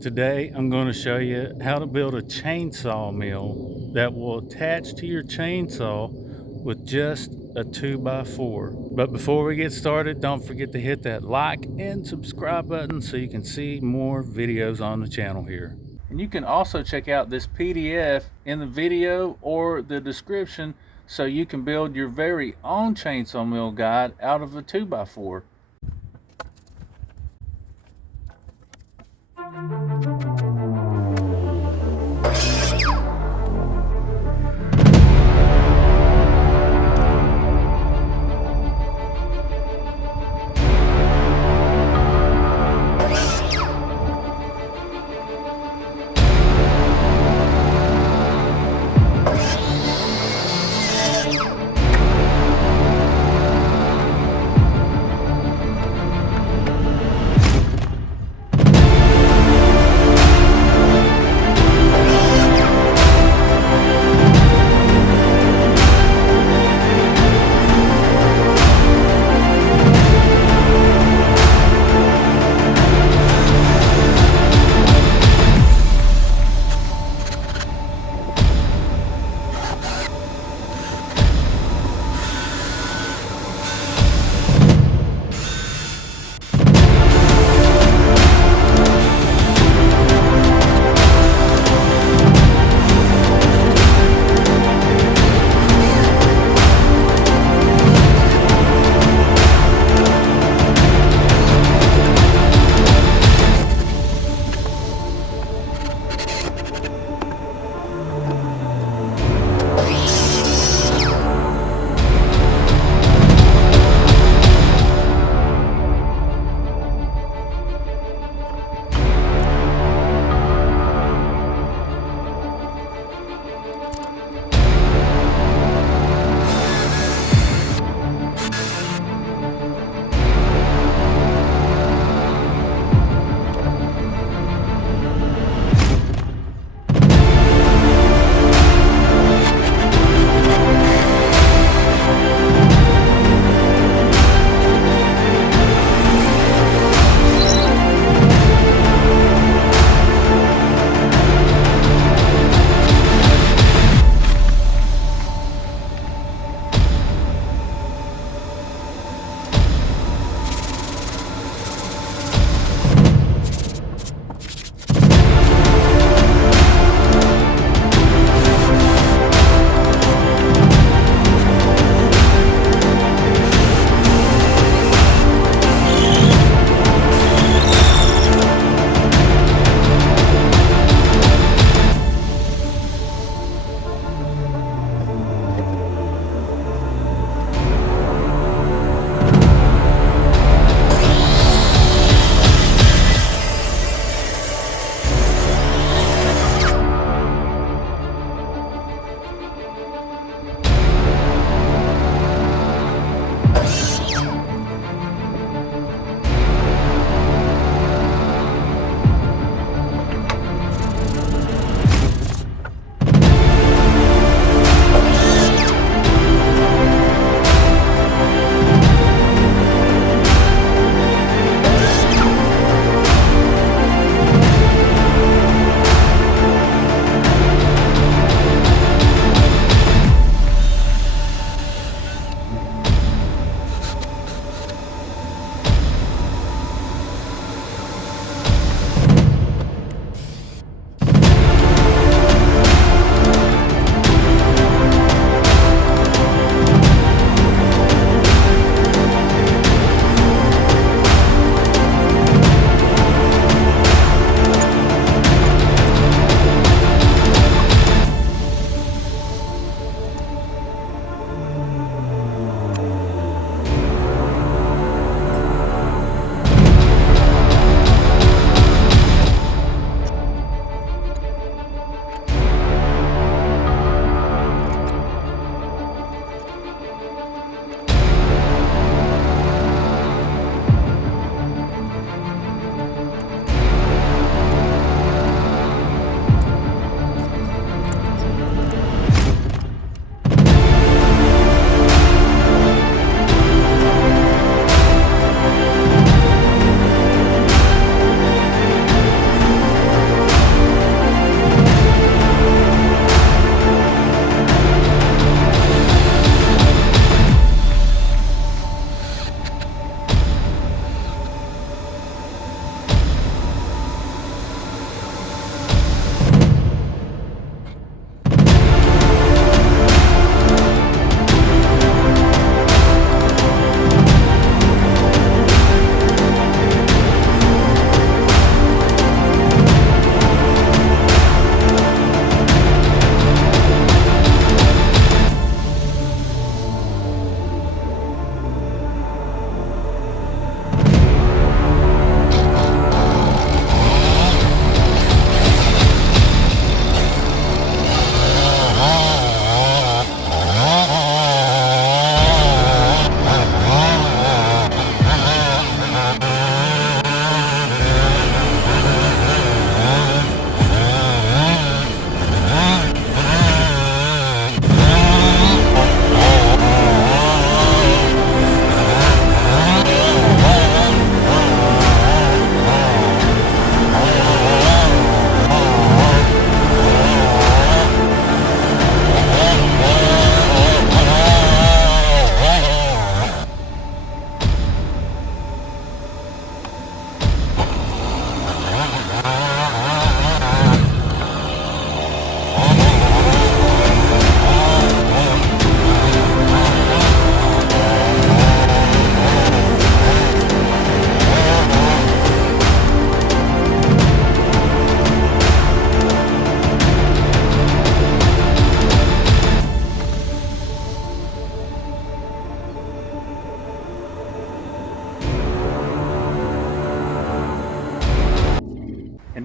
Today I'm going to show you how to build a chainsaw mill that will attach to your chainsaw with just a 2x4. But before we get started, don't forget to hit that like and subscribe button so you can see more videos on the channel here. And you can also check out this PDF in the video or the description so you can build your very own chainsaw mill guide out of a 2x4.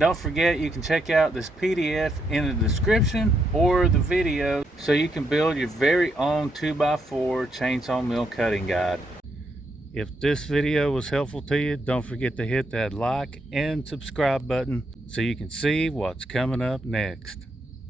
don't forget, you can check out this PDF in the description or the video so you can build your very own 2x4 chainsaw mill cutting guide. If this video was helpful to you, don't forget to hit that like and subscribe button so you can see what's coming up next.